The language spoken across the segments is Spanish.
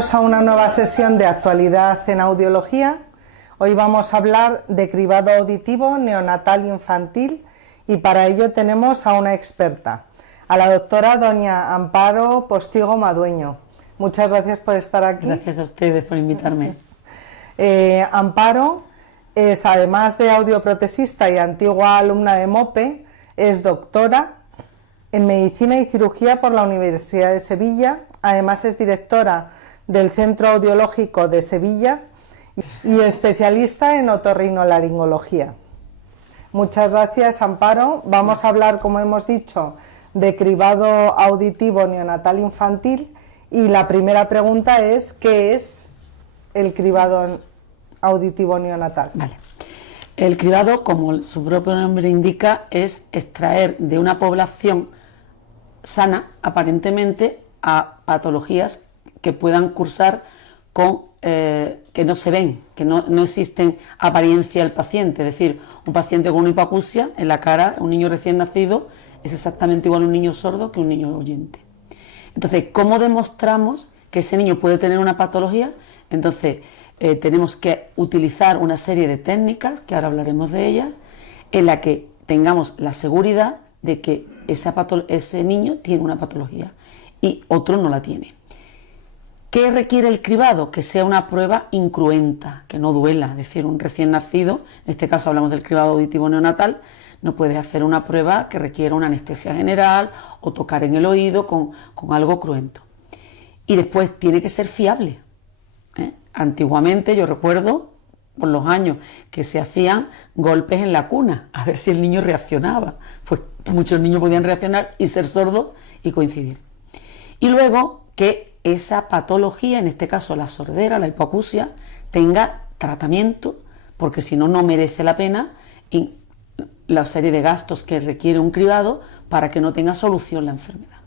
Bienvenidos a una nueva sesión de actualidad en audiología. Hoy vamos a hablar de cribado auditivo neonatal infantil y para ello tenemos a una experta, a la doctora doña Amparo Postigo Madueño. Muchas gracias por estar aquí. Gracias a ustedes por invitarme. Amparo es, además de audioprotesista y antigua alumna de MOPE, es doctora en Medicina y Cirugía por la Universidad de Sevilla. Además es directora del Centro Audiológico de Sevilla y especialista en otorrinolaringología. Muchas gracias, Amparo. Vamos a hablar, como hemos dicho, de cribado auditivo neonatal infantil y la primera pregunta es ¿qué es el cribado auditivo neonatal? Vale. El cribado, como su propio nombre indica, es extraer de una población sana, aparentemente, a patologías que puedan cursar con que no se ven, que no existen apariencia del paciente. Es decir, un paciente con una hipoacusia en la cara, un niño recién nacido, es exactamente igual a un niño sordo que un niño oyente. Entonces, ¿cómo demostramos que ese niño puede tener una patología? Entonces, tenemos que utilizar una serie de técnicas, que ahora hablaremos de ellas, en la que tengamos la seguridad de que ese niño tiene una patología y otro no la tiene. ¿Qué requiere el cribado? Que sea una prueba incruenta, que no duela. Es decir, un recién nacido, en este caso hablamos del cribado auditivo neonatal, no puedes hacer una prueba que requiera una anestesia general o tocar en el oído con algo cruento. Y después tiene que ser fiable. Antiguamente, yo recuerdo, por los años, que se hacían golpes en la cuna, a ver si el niño reaccionaba. Pues muchos niños podían reaccionar y ser sordos y coincidir. Y luego que esa patología, en este caso la sordera, la hipoacusia, tenga tratamiento, porque si no, no merece la pena la serie de gastos que requiere un cribado para que no tenga solución la enfermedad.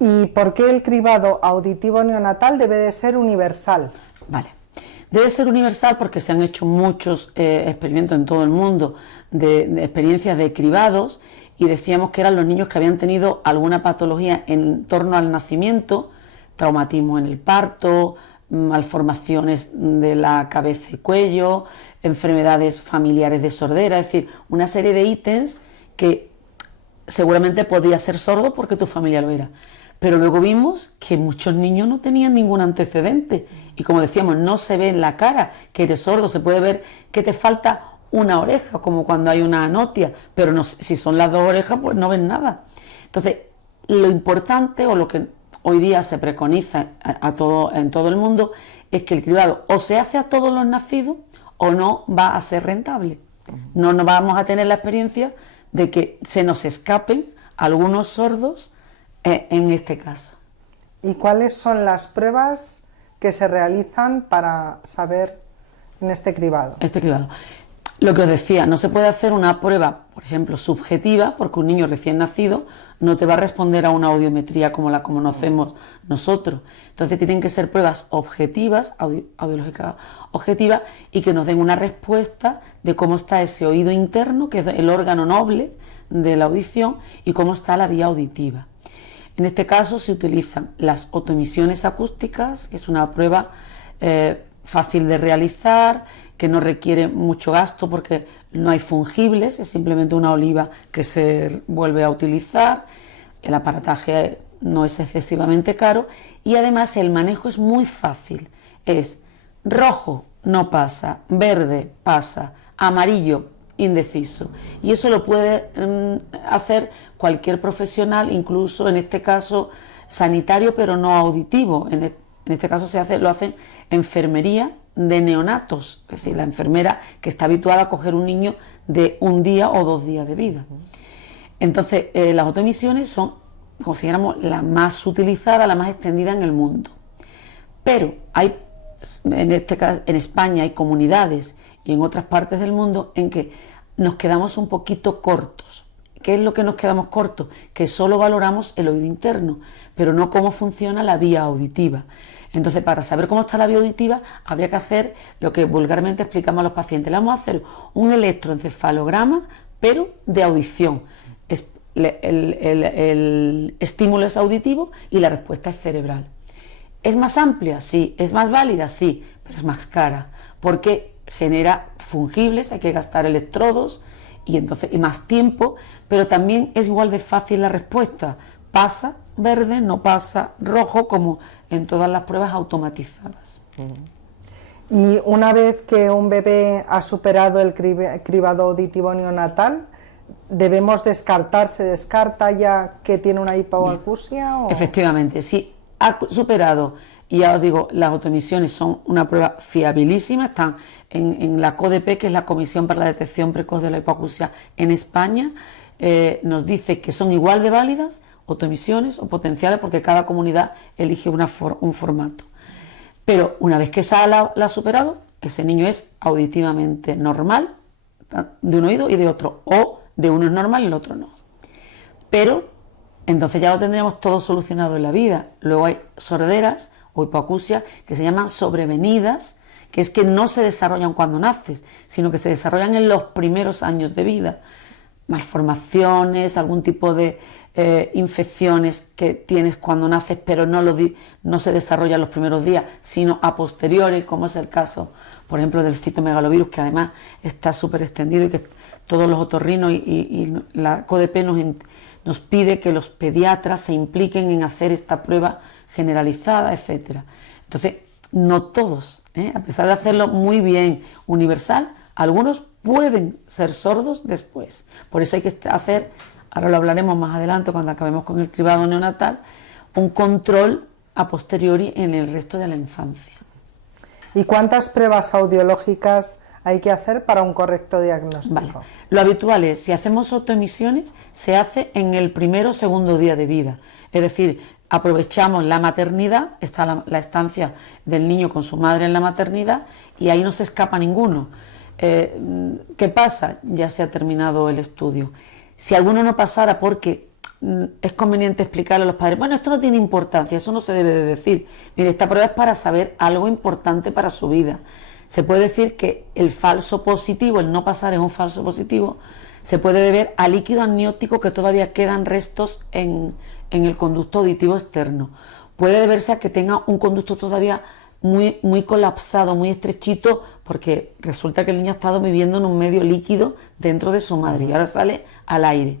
¿Y por qué el cribado auditivo neonatal debe de ser universal? Vale. Debe ser universal porque se han hecho muchos experimentos en todo el mundo de experiencias de cribados y decíamos que eran los niños que habían tenido alguna patología en torno al nacimiento, traumatismo en el parto, malformaciones de la cabeza y cuello, enfermedades familiares de sordera, es decir, una serie de ítems que seguramente podía ser sordo porque tu familia lo era. Pero luego vimos que muchos niños no tenían ningún antecedente y como decíamos, no se ve en la cara que eres sordo, se puede ver que te falta una oreja, como cuando hay una anotia, pero no, si son las dos orejas, pues no ven nada. Entonces, lo importante o lo que hoy día se preconiza en todo el mundo es que el cribado o se hace a todos los nacidos o no va a ser rentable. No vamos a tener la experiencia de que se nos escapen algunos sordos en este caso. ¿Y cuáles son las pruebas que se realizan para saber en este cribado? Lo que os decía, no se puede hacer una prueba, por ejemplo, subjetiva, porque un niño recién nacido no te va a responder a una audiometría como la conocemos nosotros. Entonces tienen que ser pruebas objetivas, audiológicas objetivas, y que nos den una respuesta de cómo está ese oído interno, que es el órgano noble de la audición, y cómo está la vía auditiva. En este caso se utilizan las otoemisiones acústicas, que es una prueba fácil de realizar, que no requiere mucho gasto porque no hay fungibles, es simplemente una oliva que se vuelve a utilizar, el aparataje no es excesivamente caro y además el manejo es muy fácil, es rojo, no pasa, verde, pasa, amarillo, indeciso, y eso lo puede hacer cualquier profesional, incluso en este caso sanitario pero no auditivo. En este caso lo hacen enfermería de neonatos, es decir, la enfermera que está habituada a coger un niño de un día o 2 días de vida. Entonces, las otoemisiones son, consideramos, la más utilizada, la más extendida en el mundo. Pero hay, en este caso, en España hay comunidades y en otras partes del mundo en que nos quedamos un poquito cortos. ¿Qué es lo que nos quedamos cortos? Que solo valoramos el oído interno, pero no cómo funciona la vía auditiva. Entonces, para saber cómo está la vía auditiva, habría que hacer lo que vulgarmente explicamos a los pacientes. Le vamos a hacer un electroencefalograma, pero de audición. El estímulo es auditivo y la respuesta es cerebral. ¿Es más amplia? Sí. ¿Es más válida? Sí, pero es más cara, porque genera fungibles, hay que gastar electrodos y más tiempo, pero también es igual de fácil la respuesta. Pasa verde, no pasa rojo, como en todas las pruebas automatizadas. Y una vez que un bebé ha superado el cribado auditivo neonatal, ¿debemos descartar, se descarta ya que tiene una hipoacusia? ¿O? Efectivamente, si ha superado, y ya os digo, las autoemisiones son una prueba fiabilísima, están en la CODEP, que es la Comisión para la Detección Precoz de la Hipoacusia en España, nos dice que son igual de válidas, autoemisiones o potenciales, porque cada comunidad elige un formato. Pero una vez que esa la ha superado, ese niño es auditivamente normal, de un oído y de otro, o de uno es normal y el otro no. Pero entonces ya lo tendríamos todo solucionado en la vida. Luego hay sorderas o hipoacusia que se llaman sobrevenidas, que es que no se desarrollan cuando naces, sino que se desarrollan en los primeros años de vida. Malformaciones, algún tipo de infecciones que tienes cuando naces, pero no se desarrollan los primeros días, sino a posteriori, como es el caso, por ejemplo, del citomegalovirus, que además está súper extendido y que todos los otorrinos y la CODEP nos pide que los pediatras se impliquen en hacer esta prueba generalizada, etcétera. Entonces, no todos, a pesar de hacerlo muy bien, universal, algunos pueden ser sordos después. Por eso hay que hacer, ahora lo hablaremos más adelante cuando acabemos con el cribado neonatal, un control a posteriori en el resto de la infancia. ¿Y cuántas pruebas audiológicas hay que hacer para un correcto diagnóstico? Vale. Lo habitual es, si hacemos autoemisiones, se hace en el primero o segundo día de vida. Es decir, aprovechamos la maternidad, está la estancia del niño con su madre en la maternidad, y ahí no se escapa ninguno. ¿Qué pasa? Ya se ha terminado el estudio. Si alguno no pasara, porque es conveniente explicarle a los padres, bueno, esto no tiene importancia, eso no se debe de decir. Mire, esta prueba es para saber algo importante para su vida. Se puede decir que el falso positivo, el no pasar es un falso positivo, se puede deber a líquido amniótico que todavía quedan restos en el conducto auditivo externo. Puede deberse a que tenga un conducto todavía muy colapsado, muy estrechito, porque resulta que el niño ha estado viviendo en un medio líquido dentro de su madre y ahora sale al aire.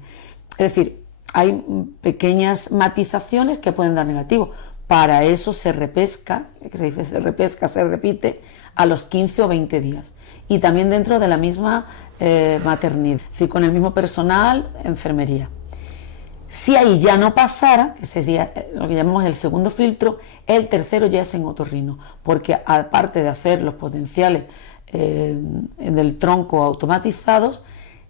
Es decir, hay pequeñas matizaciones que pueden dar negativo. Para eso se repesca, que se dice se repesca, se repite a los 15 o 20 días. Y también dentro de la misma maternidad, es decir, con el mismo personal, enfermería. Si ahí ya no pasara, que sería lo que llamamos el segundo filtro, el tercero ya es en otorrino, porque aparte de hacer los potenciales del tronco automatizados,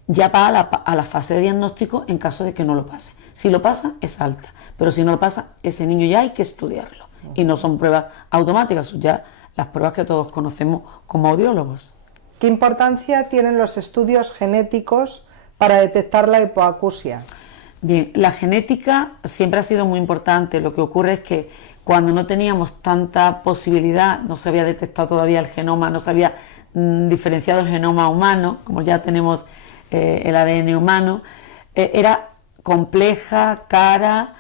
ya va a la fase de diagnóstico en caso de que no lo pase. Si lo pasa, es alta, pero si no lo pasa, ese niño ya hay que estudiarlo. Y no son pruebas automáticas, son ya las pruebas que todos conocemos como audiólogos. ¿Qué importancia tienen los estudios genéticos para detectar la hipoacusia? Bien, la genética siempre ha sido muy importante. Lo que ocurre es que cuando no teníamos tanta posibilidad, no se había detectado todavía el genoma, no se había diferenciado el genoma humano, como ya tenemos el ADN humano, era compleja, cara,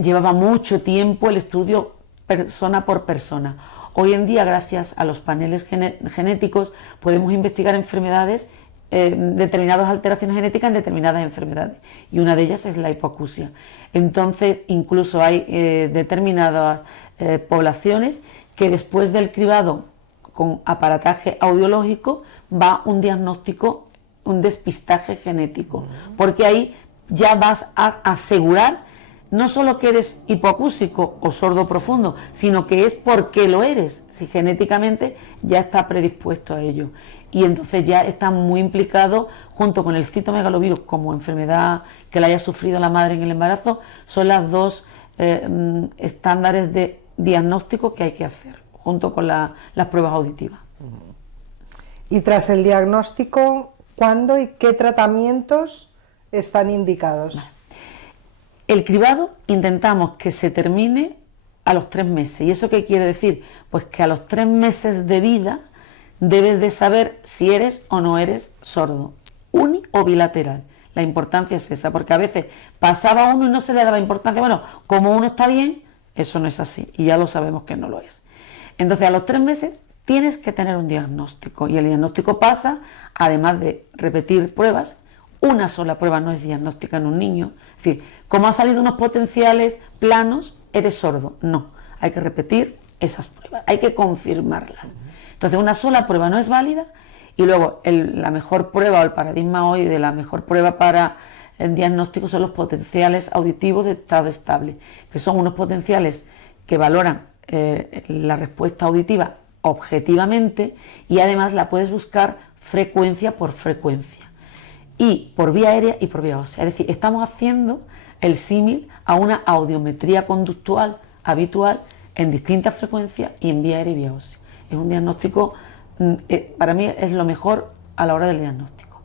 llevaba mucho tiempo el estudio persona por persona. Hoy en día, gracias a los paneles genéticos, podemos investigar enfermedades, determinadas alteraciones genéticas en determinadas enfermedades, y una de ellas es la hipoacusia. Entonces, incluso hay determinadas poblaciones que después del cribado con aparataje audiológico va un diagnóstico, un despistaje genético, porque ahí ya vas a asegurar no solo que eres hipoacúsico o sordo profundo, sino que es porque lo eres, si genéticamente ya está predispuesto a ello. Y entonces ya está muy implicado, junto con el citomegalovirus como enfermedad que la haya sufrido la madre en el embarazo, son las dos estándares de diagnóstico que hay que hacer, junto con las pruebas auditivas. Y tras el diagnóstico, ¿cuándo y qué tratamientos están indicados? Vale. El cribado intentamos que se termine a los 3 meses. ¿Y eso qué quiere decir? Pues que a los 3 meses de vida debes de saber si eres o no eres sordo, uni o bilateral. La importancia es esa, porque a veces pasaba uno y no se le daba importancia. Bueno, como uno está bien, eso no es así y ya lo sabemos que no lo es. Entonces a los 3 meses tienes que tener un diagnóstico y el diagnóstico pasa, además de repetir pruebas, una sola prueba no es diagnóstica en un niño. Es decir, como ha salido unos potenciales planos, eres sordo. No, hay que repetir esas pruebas, hay que confirmarlas. Entonces una sola prueba no es válida y luego la mejor prueba o el paradigma hoy de la mejor prueba para el diagnóstico son los potenciales auditivos de estado estable, que son unos potenciales que valoran la respuesta auditiva objetivamente y además la puedes buscar frecuencia por frecuencia y por vía aérea y por vía ósea. Es decir, estamos haciendo el símil a una audiometría conductual habitual en distintas frecuencias y en vía aérea y vía ósea. Es un diagnóstico, para mí es lo mejor a la hora del diagnóstico.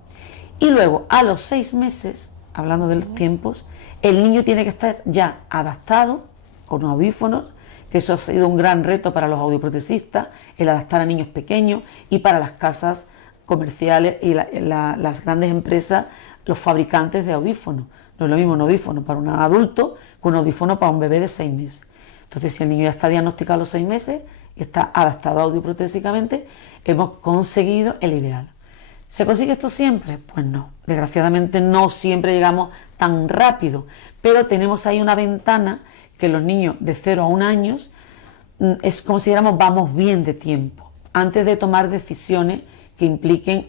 Y luego, a los 6 meses, hablando de los tiempos, el niño tiene que estar ya adaptado con audífonos, que eso ha sido un gran reto para los audioprotesistas, el adaptar a niños pequeños y para las casas comerciales y las grandes empresas, los fabricantes de audífonos. No es lo mismo un audífono para un adulto que un audífono para un bebé de 6 meses. Entonces, si el niño ya está diagnosticado a los 6 meses y está adaptado audioprotésicamente, hemos conseguido el ideal. ¿Se consigue esto siempre? Pues no, desgraciadamente no siempre llegamos tan rápido, pero tenemos ahí una ventana que los niños de 0 a 1 año es como si dijéramos vamos bien de tiempo, antes de tomar decisiones que impliquen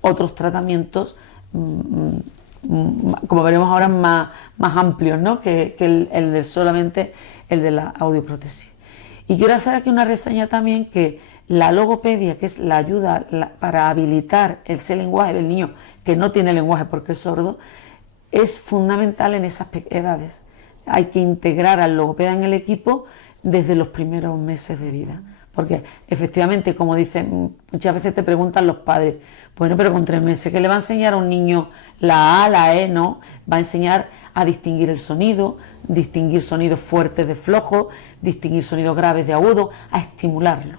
otros tratamientos, como veremos ahora, más amplios, ¿no? que el de solamente el de la audioprótesis. Y quiero hacer aquí una reseña también que la logopedia, que es la ayuda para habilitar ese lenguaje del niño que no tiene lenguaje porque es sordo, es fundamental en esas edades. Hay que integrar al logopeda en el equipo desde los primeros meses de vida. Porque efectivamente, como dicen, muchas veces te preguntan los padres, bueno, pero con 3 meses, ¿qué le va a enseñar a un niño la A, la E? No, va a enseñar a distinguir el sonido, distinguir sonidos fuertes de flojos, distinguir sonidos graves de agudos, a estimularlo.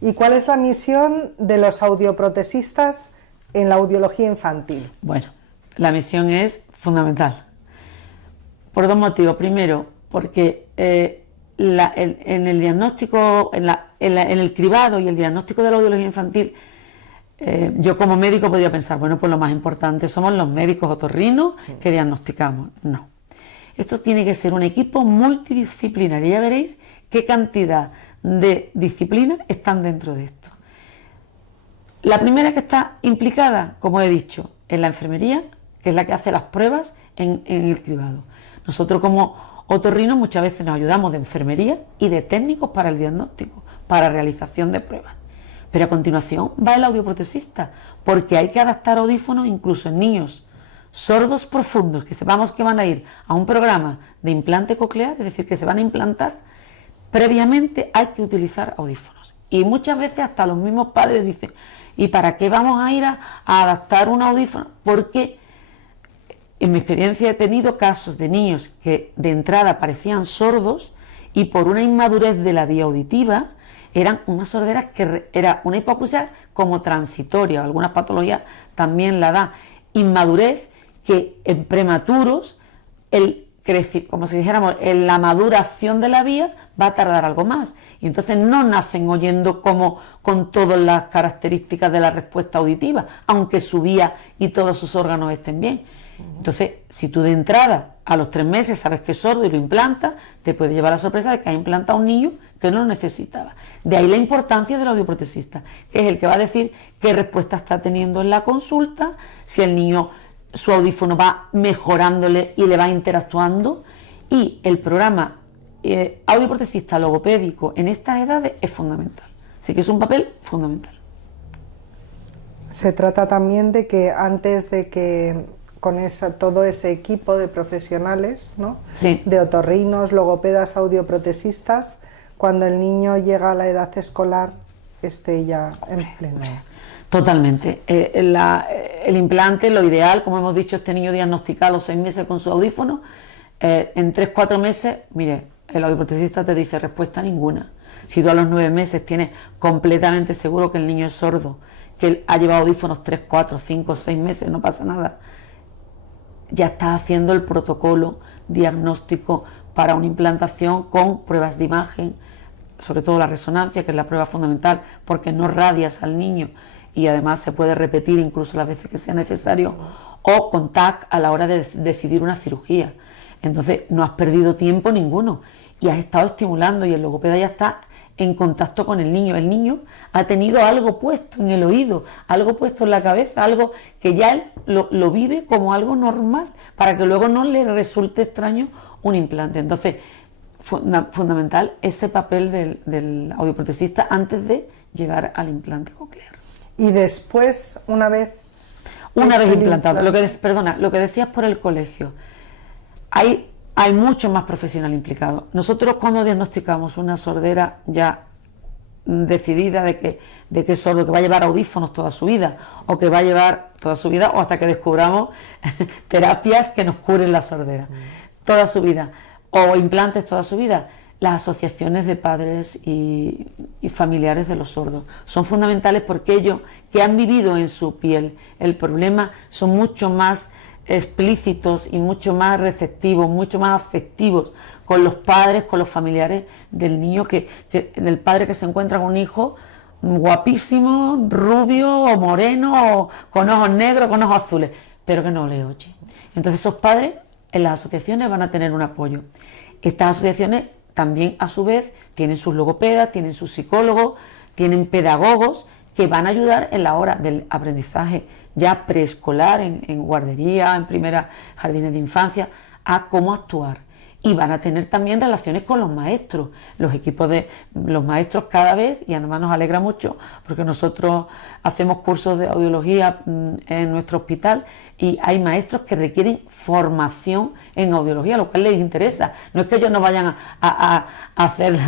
¿Y cuál es la misión de los audioprotesistas en la audiología infantil? Bueno, la misión es fundamental, por 2 motivos. Primero, porque en el diagnóstico, en el cribado y el diagnóstico de la audiología infantil, yo como médico podría pensar, bueno, pues lo más importante somos los médicos otorrinos que diagnosticamos. No, esto tiene que ser un equipo multidisciplinar y ya veréis qué cantidad de disciplinas están dentro de esto. La primera que está implicada, como he dicho, es la enfermería, que es la que hace las pruebas en el cribado. Nosotros como otorrinos muchas veces nos ayudamos de enfermería y de técnicos para el diagnóstico, para realización de pruebas. Pero a continuación va el audioprotesista, porque hay que adaptar audífonos incluso en niños sordos profundos, que sepamos que van a ir a un programa de implante coclear, es decir, que se van a implantar. Previamente hay que utilizar audífonos. Y muchas veces hasta los mismos padres dicen, ¿y para qué vamos a ir a adaptar un audífono? Porque en mi experiencia he tenido casos de niños que de entrada parecían sordos y por una inmadurez de la vía auditiva eran unas sorderas que era una hipoacusia como transitoria, algunas patologías también la da, inmadurez que en prematuros como si dijéramos, en la maduración de la vía va a tardar algo más y entonces no nacen oyendo como con todas las características de la respuesta auditiva, aunque su vía y todos sus órganos estén bien. Entonces, si tú de entrada a los 3 meses sabes que es sordo y lo implantas, te puede llevar la sorpresa de que has implantado a un niño que no lo necesitaba. De ahí la importancia del audioprotesista, que es el que va a decir qué respuesta está teniendo en la consulta, si el niño su audífono va mejorándole y le va interactuando, y el programa audioprotesista logopédico en estas edades es fundamental. Así que es un papel fundamental. Se trata también de que antes de que con todo ese equipo de profesionales, ¿no? Sí. De otorrinos, logopedas, audioprotesistas, cuando el niño llega a la edad escolar esté ya en pleno. Totalmente. El implante, lo ideal, como hemos dicho, este niño diagnosticado a los 6 meses con su audífono, en 3-4 meses, mire, el audioprotesista te dice respuesta ninguna. Si tú a los 9 meses tienes completamente seguro que el niño es sordo, que él ha llevado audífonos 3, 4, 5, 6 meses, no pasa nada, ya estás haciendo el protocolo diagnóstico para una implantación con pruebas de imagen, sobre todo la resonancia, que es la prueba fundamental, porque no radias al niño y además se puede repetir incluso las veces que sea necesario, o con TAC a la hora de decidir una cirugía. Entonces no has perdido tiempo ninguno y has estado estimulando, y el logopeda ya está en contacto con el niño. El niño ha tenido algo puesto en el oído, algo puesto en la cabeza, algo que ya él lo vive como algo normal, para que luego no le resulte extraño un implante. Entonces, fundamental ese papel del audioprotesista antes de llegar al implante coclear. Y después, una vez implantado, lo que decías por el colegio, hay mucho más profesional implicado. Nosotros, cuando diagnosticamos una sordera ya decidida de que es sordo, que va a llevar audífonos toda su vida, o que va a llevar toda su vida, o hasta que descubramos terapias que nos curen la sordera toda su vida, o implantes toda su vida, las asociaciones de padres y familiares de los sordos son fundamentales, porque ellos, que han vivido en su piel el problema, son mucho más explícitos y mucho más receptivos, mucho más afectivos con los padres, con los familiares del niño, que del padre que se encuentra con un hijo guapísimo, rubio o moreno, o con ojos negros, con ojos azules, pero que no le oye. Entonces esos padres en las asociaciones van a tener un apoyo. Estas asociaciones también, a su vez, tienen sus logopedas, tienen sus psicólogos, tienen pedagogos que van a ayudar en la hora del aprendizaje ya preescolar, en guardería, en primera jardines de infancia, a cómo actuar. Y van a tener también relaciones con los maestros, los equipos de los maestros cada vez, y además nos alegra mucho porque nosotros hacemos cursos de audiología en nuestro hospital, y hay maestros que requieren formación en audiología, lo cual les interesa. No es que ellos no vayan a hacer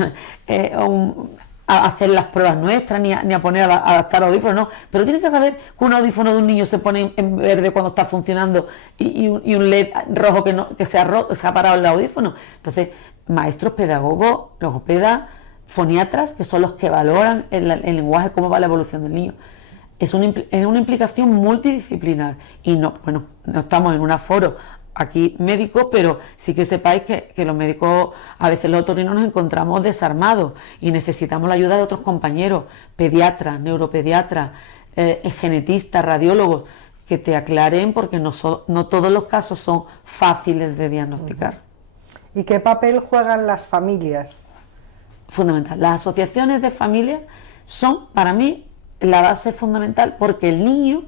a hacer las pruebas nuestras, ni a poner a adaptar audífonos, no, pero tienen que saber que un audífono de un niño se pone en verde cuando está funcionando, y un LED rojo que se ha parado el audífono. Entonces, maestros, pedagogos, logopedas, foniatras, que son los que valoran el lenguaje, cómo va la evolución del niño. Es una implicación multidisciplinar, y no estamos en un aforo aquí médico, pero sí que sepáis que los médicos, a veces los otorrinos, nos encontramos desarmados y necesitamos la ayuda de otros compañeros, pediatras, neuropediatras, genetistas, radiólogos, que te aclaren, porque no todos los casos son fáciles de diagnosticar. ¿Y qué papel juegan las familias? Fundamental. Las asociaciones de familias son, para mí, la base fundamental, porque el niño,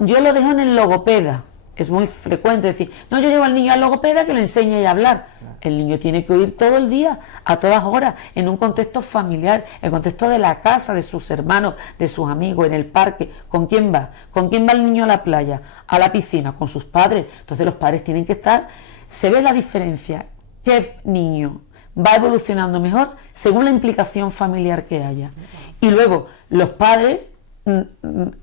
yo lo dejo en el logopeda. Es muy frecuente decir, no, yo llevo al niño al logopeda que le enseñe a hablar. El niño tiene que oír todo el día, a todas horas, en un contexto familiar, en el contexto de la casa, de sus hermanos, de sus amigos, en el parque. ¿Con quién va? ¿Con quién va el niño a la playa? A la piscina, con sus padres. Entonces los padres tienen que estar. Se ve la diferencia, qué niño va evolucionando mejor según la implicación familiar que haya. Y luego los padres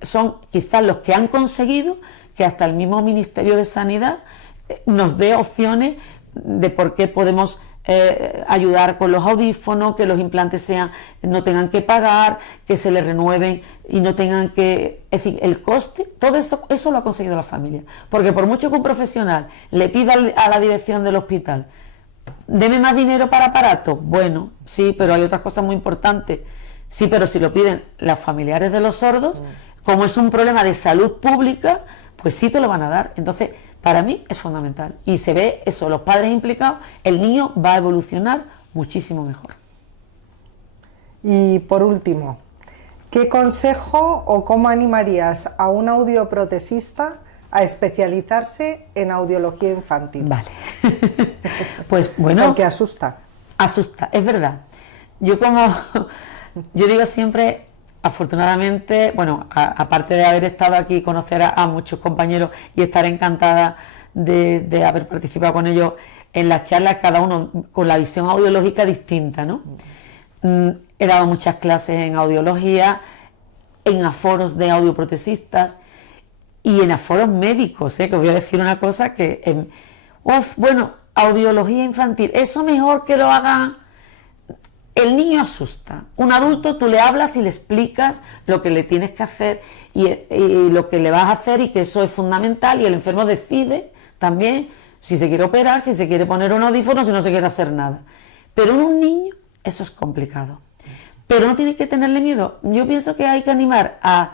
son quizás los que han conseguido que hasta el mismo Ministerio de Sanidad nos dé opciones de por qué podemos ayudar con los audífonos, que los implantes no tengan que pagar, que se les renueven y no tengan que... Es decir, el coste, todo eso lo ha conseguido la familia. Porque por mucho que un profesional le pida a la dirección del hospital, deme más dinero para aparatos, bueno, sí, pero hay otras cosas muy importantes. Sí, pero si lo piden los familiares de los sordos, como es un problema de salud pública, pues sí te lo van a dar. Entonces, para mí es fundamental. Y se ve eso, los padres implicados, el niño va a evolucionar muchísimo mejor. Y por último, ¿qué consejo o cómo animarías a un audioprotesista a especializarse en audiología infantil? Vale. Pues bueno... Porque asusta. Asusta, es verdad. Yo digo siempre... Afortunadamente, aparte de haber estado aquí, conocer a muchos compañeros y estar encantada de haber participado con ellos en las charlas, cada uno con la visión audiológica distinta, ¿no? He dado muchas clases en audiología, en aforos de audioprotesistas y en aforos médicos, que os voy a decir una cosa que... audiología infantil, eso mejor que lo hagan... El niño asusta. Un adulto, tú le hablas y le explicas lo que le tienes que hacer y lo que le vas a hacer, y que eso es fundamental, y el enfermo decide también Si se quiere operar, si se quiere poner un audífono, si no se quiere hacer nada. Pero en un niño eso es complicado. Pero no tiene que tenerle miedo. Yo pienso que hay que animar a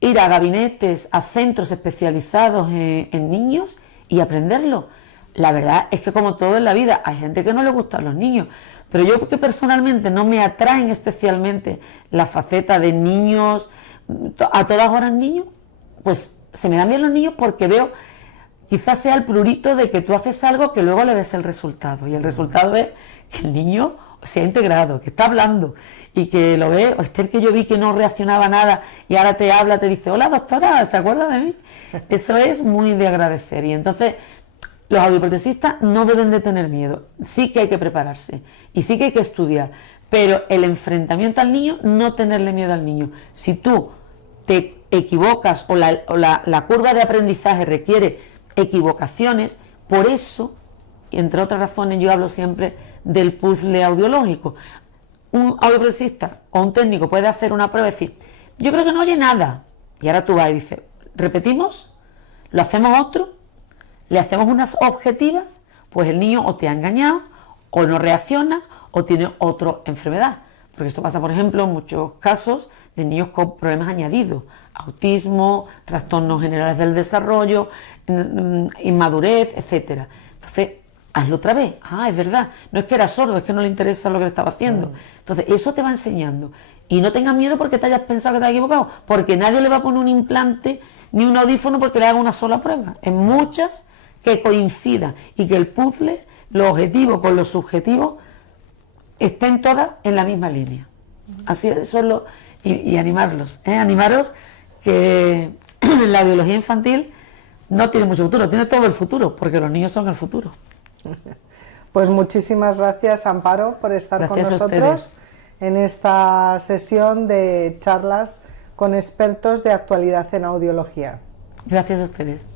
ir a gabinetes, a centros especializados en niños y aprenderlo. La verdad es que como todo en la vida, hay gente que no le gustan los niños, pero yo que personalmente no me atraen especialmente la faceta de niños, a todas horas niños, pues se me dan bien los niños porque veo, quizás sea el prurito de que tú haces algo que luego le ves el resultado, y el resultado es que el niño se ha integrado, que está hablando y que lo ve. O Esther, que yo vi que no reaccionaba a nada y ahora te habla, te dice, hola doctora, ¿se acuerda de mí? Eso es muy de agradecer. Y entonces los audioprotesistas no deben de tener miedo, sí que hay que prepararse y sí que hay que estudiar, pero el enfrentamiento al niño, no tenerle miedo al niño. Si tú te equivocas o la curva de aprendizaje requiere equivocaciones, por eso, entre otras razones, yo hablo siempre del puzzle audiológico. Un audioprotesista o un técnico puede hacer una prueba y decir, yo creo que no oye nada, y ahora tú vas y dices, repetimos, lo hacemos otro, le hacemos unas objetivas, pues el niño o te ha engañado, o no reacciona, o tiene otra enfermedad. Porque eso pasa, por ejemplo, en muchos casos de niños con problemas añadidos, autismo, trastornos generales del desarrollo, inmadurez, etcétera. Entonces, hazlo otra vez. Ah, es verdad, no es que era sordo, es que no le interesa lo que le estaba haciendo. Entonces, eso te va enseñando. Y no tengas miedo porque te hayas pensado que te has equivocado, porque nadie le va a poner un implante ni un audífono porque le haga una sola prueba. En muchas que coincidan y que el puzzle, lo objetivo con lo subjetivo, estén todas en la misma línea. Así es, solo y animarlos, animaros que la biología infantil no tiene mucho futuro, tiene todo el futuro, porque los niños son el futuro. Pues muchísimas gracias, Amparo, por estar con nosotros en esta sesión de charlas con expertos de actualidad en audiología. Gracias a ustedes.